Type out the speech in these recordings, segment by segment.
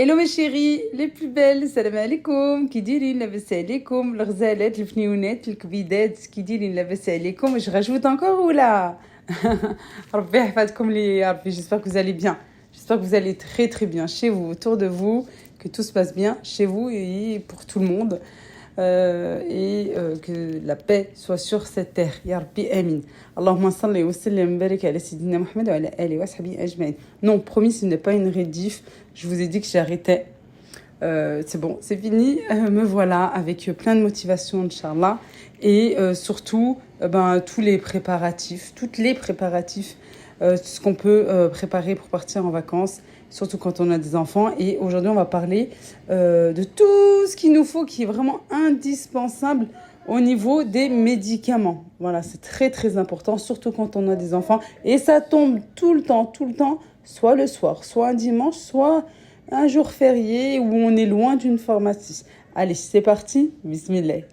Hello mes chéris, les plus belles, salam alaikum, qui dit لاباس عليكم الغزالات الفنيونات الكبيدات qui dit لاباس عليكم je rajoute encore ou là ربي يحفظكم لي يا ربي. J'espère que vous allez bien, j'espère que vous allez très très bien chez vous, autour de vous, que tout se passe bien chez vous et pour tout le monde. Que la paix soit sur cette terre. Ya Rabbi, Amin. Allahumma salli wa sallim barik ala Sayyidina Muhammad wa ala alihi wa sahbihi ajma'in. Non, promis, ce n'est pas une rediff. Je vous ai dit que j'arrêtais. C'est bon, c'est fini. Me voilà avec plein de motivation, Inch'Allah. Et surtout, tous les préparatifs, toutes les préparatifs, ce qu'on peut préparer pour partir en vacances, surtout quand on a des enfants. Et aujourd'hui, on va parler de tout ce qu'il nous faut, qui est vraiment indispensable au niveau des médicaments. Voilà, c'est très très important, surtout quand on a des enfants. Et ça tombe tout le temps, soit le soir, soit un dimanche, soit un jour férié où on est loin d'une pharmacie. Allez, c'est parti, bismillah.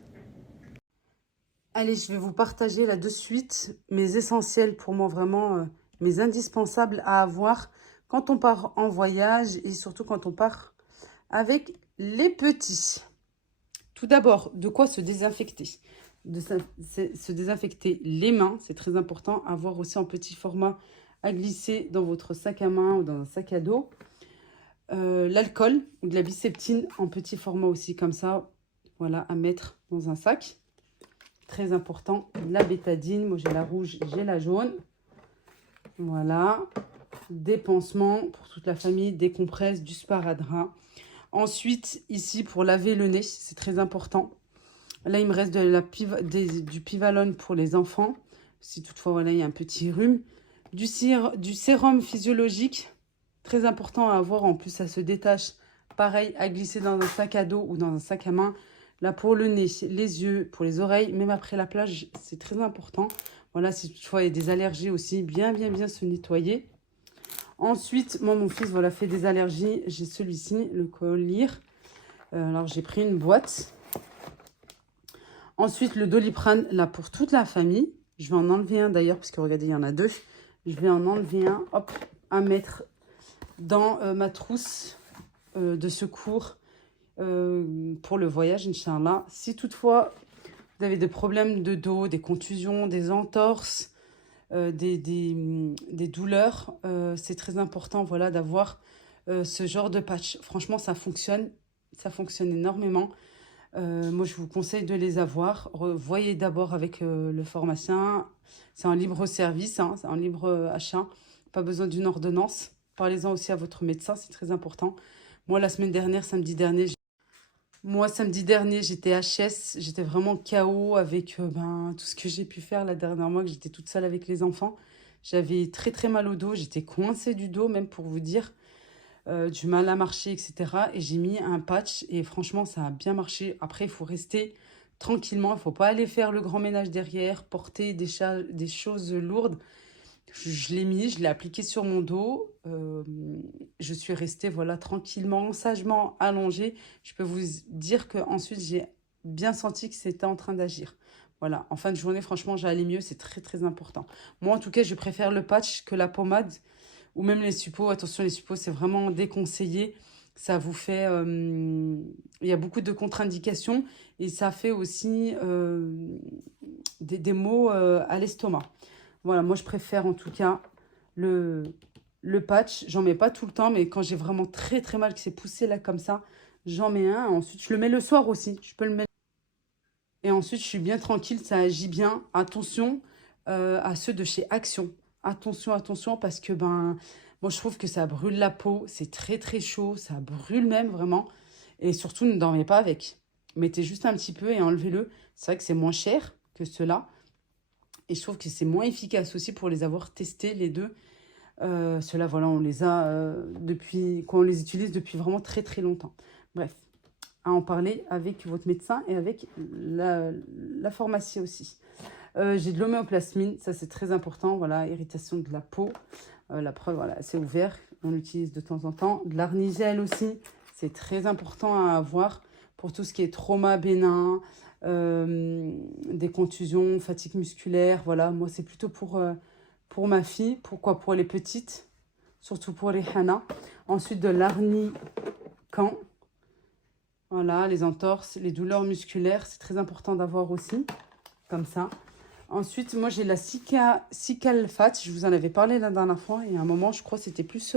Allez, je vais vous partager là de suite mes essentiels pour moi, vraiment mes indispensables à avoir quand on part en voyage et surtout quand on part avec les petits. Tout d'abord, de quoi se désinfecter? Se désinfecter les mains, c'est très important. Avoir aussi en petit format à glisser dans votre sac à main ou dans un sac à dos. L'alcool ou de la biceptine en petit format aussi comme ça, voilà, à mettre dans un sac. Très important. La bétadine, moi j'ai la rouge, j'ai la jaune. Voilà. Des pansements pour toute la famille, des compresses, du sparadrap. Ensuite, ici, pour laver le nez, c'est très important. Là, il me reste du Pivalone pour les enfants. Si toutefois, voilà, il y a un petit rhume. Du sérum physiologique, très important à avoir. En plus, ça se détache. Pareil, à glisser dans un sac à dos ou dans un sac à main. Là, pour le nez, les yeux, pour les oreilles, même après la plage, c'est très important. Voilà, si toutefois il y a des allergies aussi, bien se nettoyer. Ensuite, moi, mon fils, voilà, fait des allergies. J'ai celui-ci, le collyre. Alors, j'ai pris une boîte. Ensuite, le Doliprane, là, pour toute la famille. Je vais en enlever un, d'ailleurs, parce que, regardez, il y en a deux. Je vais en enlever un, hop, à mettre dans ma trousse de secours pour le voyage, Inch'Allah. Si toutefois, vous avez des problèmes de dos, des contusions, des entorses, des douleurs, c'est très important, voilà, d'avoir ce genre de patch. Franchement, ça fonctionne énormément. Moi, je vous conseille de les avoir. Voyez d'abord avec le pharmacien. C'est un libre service, hein, c'est un libre achat. Pas besoin d'une ordonnance. Parlez-en aussi à votre médecin, c'est très important. Moi, la semaine dernière, samedi dernier, j'étais HS, j'étais vraiment KO avec tout ce que j'ai pu faire la dernière mois, que j'étais toute seule avec les enfants. J'avais très très mal au dos, j'étais coincée du dos même pour vous dire, du mal à marcher, etc. Et j'ai mis un patch et franchement ça a bien marché. Après il faut rester tranquillement, il ne faut pas aller faire le grand ménage derrière, porter des choses lourdes. Je l'ai mis, je l'ai appliqué sur mon dos. Je suis restée voilà, tranquillement, sagement allongée. Je peux vous dire qu'ensuite, j'ai bien senti que c'était en train d'agir. Voilà, en fin de journée, franchement, j'allais mieux. C'est très, très important. Moi, en tout cas, je préfère le patch que la pommade ou même les suppos. Attention, les suppos, c'est vraiment déconseillé. Ça vous fait... il y a beaucoup de contre-indications et ça fait aussi des maux à l'estomac. Voilà, moi je préfère en tout cas le patch. J'en mets pas tout le temps, mais quand j'ai vraiment très très mal, que c'est poussé là comme ça, j'en mets un. Ensuite, je le mets le soir aussi. Je peux le mettre. Et ensuite, je suis bien tranquille, ça agit bien. Attention à ceux de chez Action. Attention, parce que moi je trouve que ça brûle la peau. C'est très très chaud, ça brûle même vraiment. Et surtout, ne dormez pas avec. Mettez juste un petit peu et enlevez-le. C'est vrai que c'est moins cher que ceux-là. Et je trouve que c'est moins efficace aussi pour les avoir testés, les deux. Ceux-là, voilà, on les a on les utilise depuis vraiment très très longtemps. Bref, à en parler avec votre médecin et avec la pharmacie aussi. J'ai de l'homéoplasmine, ça c'est très important. Voilà, irritation de la peau. La preuve, voilà, c'est ouvert. On l'utilise de temps en temps. De l'arnigel aussi, c'est très important à avoir pour tout ce qui est trauma bénin, des contusions, fatigue musculaire. Voilà, moi c'est plutôt pour ma fille. Pourquoi? Pour les petites, surtout pour les Hana. Ensuite de piquant. Voilà, les entorses, les douleurs musculaires, c'est très important d'avoir aussi, comme ça. Ensuite, moi, j'ai la Cicalfat. Je vous en avais parlé la dernière fois. Et à un moment, je crois que c'était plus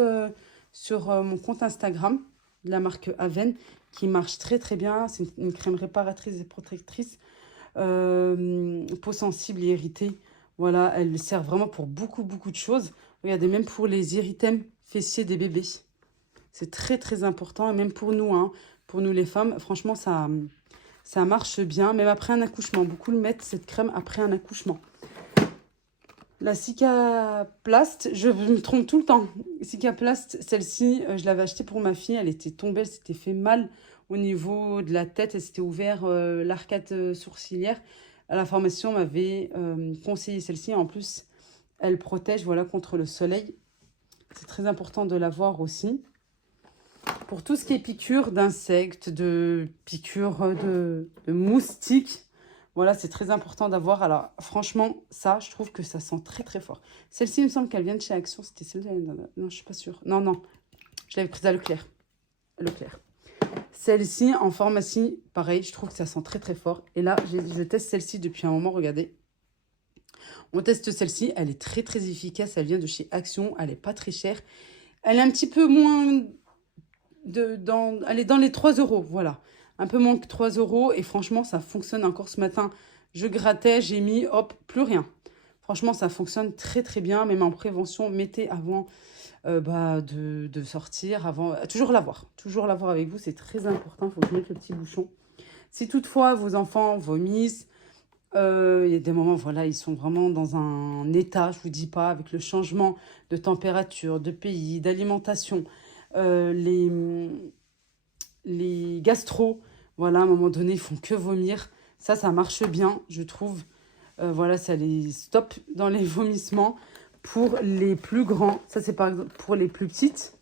sur mon compte Instagram de la marque Aven, qui marche très, très bien. C'est une crème réparatrice et protectrice. Peau sensible et irritée. Voilà, elle sert vraiment pour beaucoup, beaucoup de choses. Regardez, même pour les érythèmes fessiers des bébés. C'est très, très important. Et même pour nous, hein, pour nous les femmes, franchement, ça marche bien. Même après un accouchement. Beaucoup le mettent, cette crème, après un accouchement. La Cicaplast, je me trompe tout le temps. Cicaplast, celle-ci, je l'avais achetée pour ma fille. Elle était tombée, elle s'était fait mal au niveau de la tête. Elle s'était ouvert l'arcade sourcilière. À la pharmacie, on m'avait conseillé celle-ci. En plus, elle protège, voilà, contre le soleil. C'est très important de l'avoir aussi. Pour tout ce qui est piqûres d'insectes, de piqûres de moustiques, voilà, c'est très important d'avoir. Alors, franchement, ça, je trouve que ça sent très, très fort. Celle-ci, il me semble qu'elle vient de chez Action. C'était celle-là. Non, je suis pas sûre. Non, non. Je l'avais prise à Leclerc. Celle-ci, en pharmacie, pareil, je trouve que ça sent très, très fort. Et là, je teste celle-ci depuis un moment. Regardez. On teste celle-ci. Elle est très, très efficace. Elle vient de chez Action. Elle n'est pas très chère. Elle est un petit peu moins... elle est dans les 3 euros, voilà. Un peu moins que 3 euros. Et franchement, ça fonctionne encore ce matin. Je grattais, j'ai mis, hop, plus rien. Franchement, ça fonctionne très, très bien. Même en prévention, mettez avant de sortir. Toujours l'avoir avec vous. C'est très important. Il faut que je mette le petit bouchon. Si toutefois, vos enfants vomissent, il y a des moments, voilà, ils sont vraiment dans un état, je vous dis pas, avec le changement de température, de pays, d'alimentation, les gastro, voilà, à un moment donné, ils font que vomir. Ça marche bien, je trouve. Voilà, ça les stoppe dans les vomissements. Pour les plus grands, ça c'est par exemple pour les plus petites,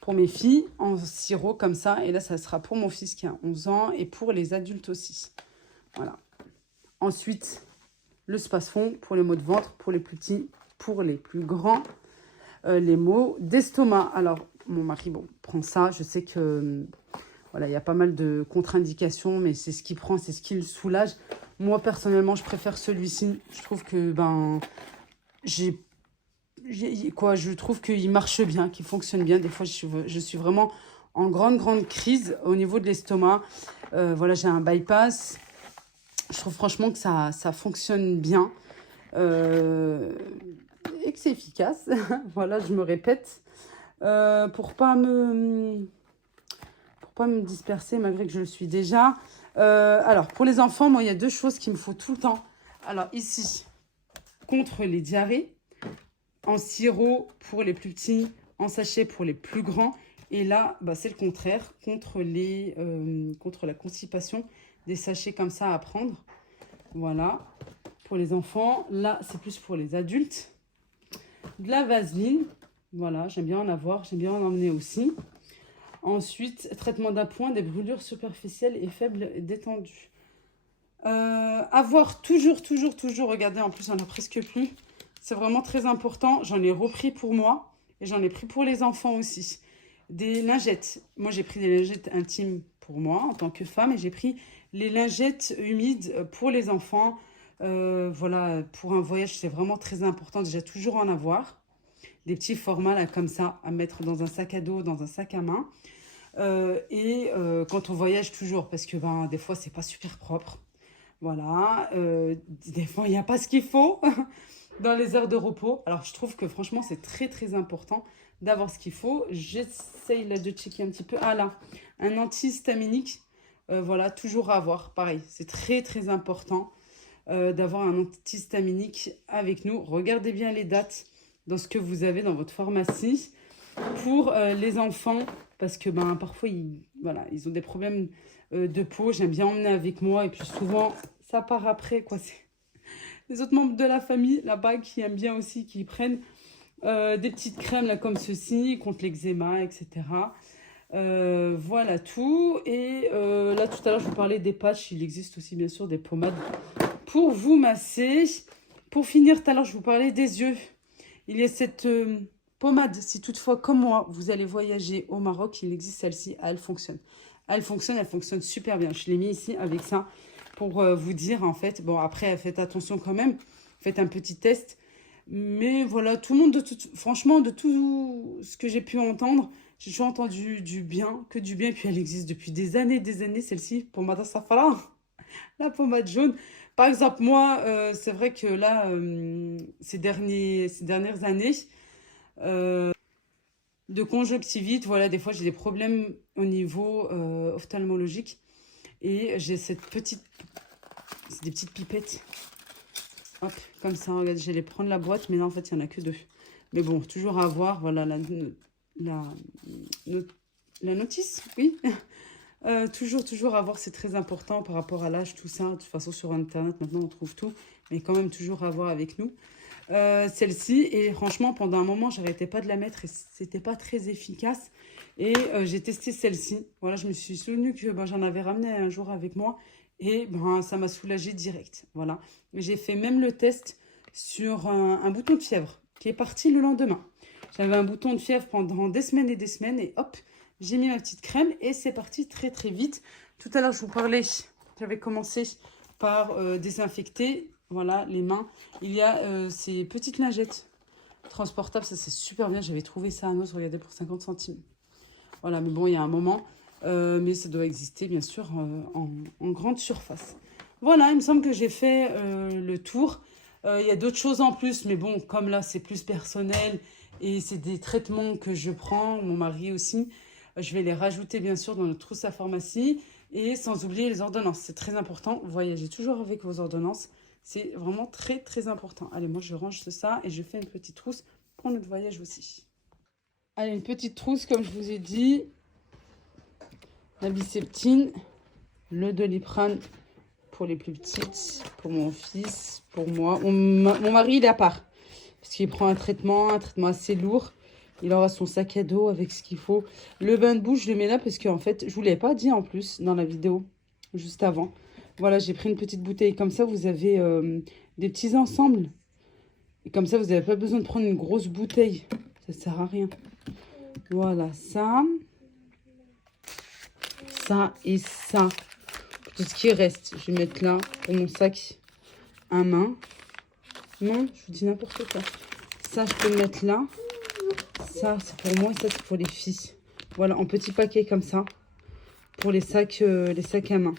pour mes filles, en sirop comme ça. Et là, ça sera pour mon fils qui a 11 ans et pour les adultes aussi. Voilà. Ensuite, le Spasfon pour les maux de ventre, pour les plus petits, pour les plus grands, les maux d'estomac. Alors, mon mari, bon, prend ça. Je sais que voilà, il y a pas mal de contre-indications, mais c'est ce qu'il prend, c'est ce qui le soulage. Moi, personnellement, je préfère celui-ci. Je trouve que, je trouve qu'il marche bien, qu'il fonctionne bien. Des fois, je suis vraiment en grande crise au niveau de l'estomac. Voilà, j'ai un bypass. Je trouve franchement que ça fonctionne bien et que c'est efficace. Voilà, je me répète. Pour pas me disperser, malgré que je le suis déjà. Alors, pour les enfants, moi, il y a 2 choses qu'il me faut tout le temps. Alors, ici, contre les diarrhées, en sirop pour les plus petits, en sachet pour les plus grands. Et là, c'est le contraire, contre la constipation, des sachets comme ça à prendre. Voilà, pour les enfants. Là, c'est plus pour les adultes. De la vaseline. Voilà, j'aime bien en avoir, j'aime bien en emmener aussi. Ensuite, traitement d'appoint des brûlures superficielles et faibles détendues. Avoir toujours, regardez, en plus, il n'y en a presque plus. C'est vraiment très important. J'en ai repris pour moi et j'en ai pris pour les enfants aussi. Des lingettes. Moi, j'ai pris des lingettes intimes pour moi en tant que femme et j'ai pris les lingettes humides pour les enfants. Voilà, pour un voyage, c'est vraiment très important. Déjà, toujours en avoir. Des petits formats là, comme ça, à mettre dans un sac à dos, dans un sac à main. Quand on voyage, toujours, parce que des fois, c'est pas super propre. Voilà, des fois, il n'y a pas ce qu'il faut dans les heures de repos. Alors, je trouve que franchement, c'est très important d'avoir ce qu'il faut. J'essaye là de checker un petit peu. Ah là, un antihistaminique. Voilà, toujours à avoir. Pareil, c'est très important d'avoir un antihistaminique avec nous. Regardez bien les dates dans ce que vous avez dans votre pharmacie. Pour les enfants, parce que parfois, ils ont des problèmes de peau. J'aime bien emmener avec moi. Et puis souvent, ça part après, quoi. C'est les autres membres de la famille, là-bas, qui aiment bien aussi, qui prennent des petites crèmes, là, comme ceci, contre l'eczéma, etc. Voilà tout. Et là, tout à l'heure, je vous parlais des patchs. Il existe aussi, bien sûr, des pommades pour vous masser. Pour finir, tout à l'heure, je vous parlais des yeux. Il y a cette Pommade, si toutefois, comme moi, vous allez voyager au Maroc, il existe celle-ci, elle fonctionne. Elle fonctionne super bien. Je l'ai mis ici avec ça pour vous dire, en fait. Bon, après, faites attention quand même. Faites un petit test. Mais voilà, tout le monde, franchement, de tout ce que j'ai pu entendre, j'ai toujours entendu du bien, que du bien. Et puis, elle existe depuis des années, celle-ci, pommade safara, la pommade jaune. Par exemple, moi, c'est vrai que là, ces dernières années, de conjonctivite, voilà, des fois, j'ai des problèmes au niveau ophtalmologique. Et j'ai cette petite... C'est des petites pipettes. Hop, comme ça, regarde, j'allais prendre la boîte, mais là, en fait, il n'y en a que deux. Mais bon, toujours à voir, voilà, la, la notice, oui. Toujours à voir, c'est très important par rapport à l'âge, tout ça. De toute façon, sur Internet, maintenant, on trouve tout. Mais quand même, toujours à voir avec nous. Celle-ci, et franchement, pendant un moment, j'arrêtais pas de la mettre et c'était pas très efficace. Et j'ai testé celle-ci. Voilà, je me suis souvenu que ben, j'en avais ramené un jour avec moi. Et ben, ça m'a soulagée direct. Voilà. J'ai fait même le test sur un bouton de fièvre qui est parti le lendemain. J'avais un bouton de fièvre pendant des semaines et des semaines. Et hop, j'ai mis ma petite crème et c'est parti très très vite. Tout à l'heure, je vous parlais, j'avais commencé par désinfecter voilà, les mains. Il y a ces petites lingettes transportables. Ça, c'est super bien. J'avais trouvé ça à Nos, regardez, pour 50 centimes. Voilà, mais bon, il y a un moment... mais ça doit exister, bien sûr, en grande surface. Voilà, il me semble que j'ai fait le tour. Il y a d'autres choses en plus, mais bon, comme là, c'est plus personnel et c'est des traitements que je prends, mon mari aussi. Je vais les rajouter, bien sûr, dans notre trousse à pharmacie. Et sans oublier les ordonnances. C'est très important. Voyagez toujours avec vos ordonnances. C'est vraiment très, très important. Allez, moi, je range ça et je fais une petite trousse pour notre voyage aussi. Allez, une petite trousse, comme je vous ai dit. La Biceptine, le Doliprane pour les plus petites, pour mon fils, pour moi. Mon mari, il est à part, parce qu'il prend un traitement assez lourd. Il aura son sac à dos avec ce qu'il faut. Le bain de bouche, je le mets là, parce qu'en fait, je ne vous l'avais pas dit en plus dans la vidéo, juste avant. Voilà, j'ai pris une petite bouteille. Comme ça, vous avez des petits ensembles. Et comme ça, vous n'avez pas besoin de prendre une grosse bouteille. Ça ne sert à rien. Voilà, ça... ça et ça. Tout ce qui reste, je vais mettre là pour mon sac à main. Non, je vous dis n'importe quoi. Ça, je peux le mettre là. Ça, c'est pour moi, ça, c'est pour les filles. Voilà, en petits paquets comme ça. Pour les sacs à main.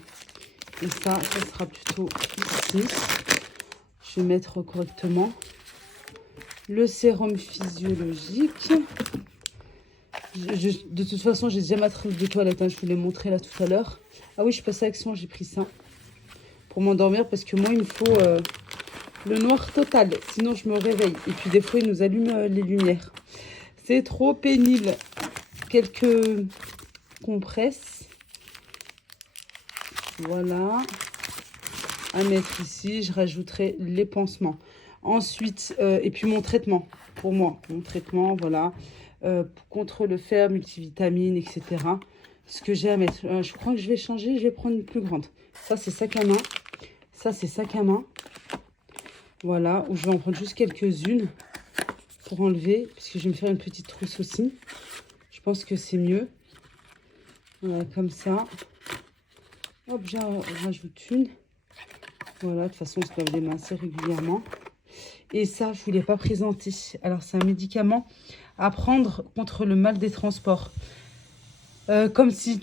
Et ça sera plutôt ici. Je vais mettre correctement. Le sérum physiologique. De toute façon, j'ai déjà ma trousse de toilette. Hein, je vous l'ai montré là tout à l'heure. Ah oui, je suis passée à Action, j'ai pris ça. Pour m'endormir, parce que moi, il me faut le noir total. Sinon, je me réveille. Et puis, des fois, il nous allume les lumières. C'est trop pénible. Quelques compresses. Voilà. À mettre ici. Je rajouterai les pansements. Ensuite, et puis mon traitement. Pour moi, mon traitement, voilà. Contre le fer, multivitamines, etc. Ce que j'ai à mettre. Je crois que je vais changer. Je vais prendre une plus grande. Ça, c'est sac à main. Ça, c'est sac à main. Voilà. Où je vais en prendre juste quelques-unes pour enlever. Puisque je vais me faire une petite trousse aussi. Je pense que c'est mieux. Voilà, comme ça. Hop, j'en rajoute une. Voilà, de toute façon, on se lave les mains assez régulièrement. Et ça, je ne vous l'ai pas présenté. Alors, c'est un médicament à prendre contre le mal des transports. Comme si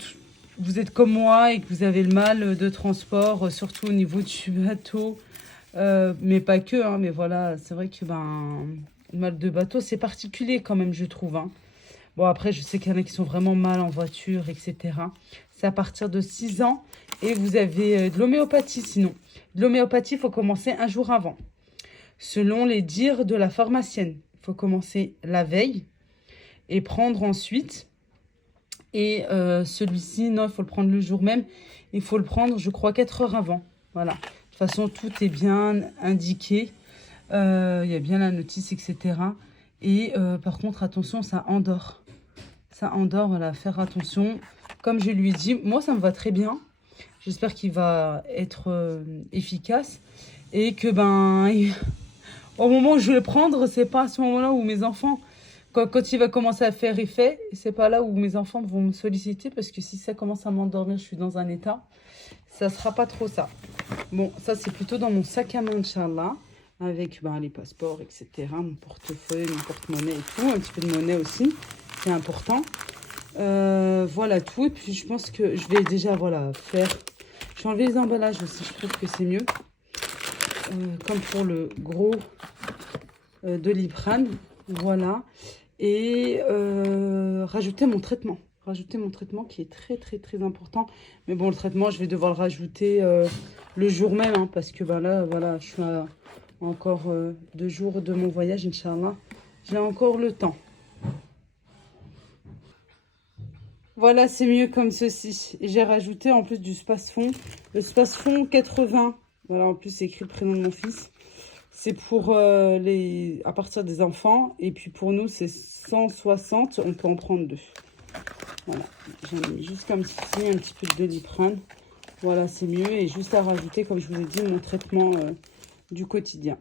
vous êtes comme moi et que vous avez le mal de transport, surtout au niveau du bateau. Mais pas que, hein, mais voilà, c'est vrai que le mal de bateau, c'est particulier quand même, je trouve. Hein. Bon, après, je sais qu'il y en a qui sont vraiment mal en voiture, etc. C'est à partir de 6 ans. Et vous avez de l'homéopathie, sinon. De l'homéopathie, il faut commencer un jour avant. Selon les dires de la pharmacienne, il faut commencer la veille et prendre ensuite. Et celui-ci, non, il faut le prendre le jour même. Il faut le prendre, je crois, 4 heures avant. Voilà. De toute façon, tout est bien indiqué. Il y a bien la notice, etc. Et par contre, attention, ça endort. Ça endort, voilà, faire attention. Comme je lui ai dit, moi, ça me va très bien. J'espère qu'il va être efficace. Et que, au moment où je vais le prendre, c'est pas à ce moment-là où mes enfants Quand il va commencer à faire effet, c'est pas là où mes enfants vont me solliciter parce que si ça commence à m'endormir, je suis dans un état, ça sera pas trop ça. Bon, ça c'est plutôt dans mon sac à main, Inch'Allah, avec ben, les passeports, etc., mon portefeuille, mon porte-monnaie et tout, un petit peu de monnaie aussi, c'est important. Voilà tout, et puis je pense que je vais déjà, voilà, faire... Je vais enlever les emballages aussi, je trouve que c'est mieux. Comme pour le gros Doliprane, voilà. Et rajouter mon traitement. Rajouter mon traitement qui est très très très important. Mais bon, le traitement, je vais devoir le rajouter le jour même, hein, parce que ben là, voilà, je suis à encore 2 jours de mon voyage, Inch'Allah. J'ai encore le temps. Voilà, c'est mieux comme ceci. Et j'ai rajouté en plus du Spasfon. Le Spasfon 80. Voilà, en plus, c'est écrit le prénom de mon fils. C'est pour à partir des enfants. Et puis pour nous, c'est 160. On peut en prendre 2. Voilà. J'en ai mis juste comme ceci, un petit peu de Doliprane. Voilà, c'est mieux. Et juste à rajouter, comme je vous ai dit, mon traitement du quotidien.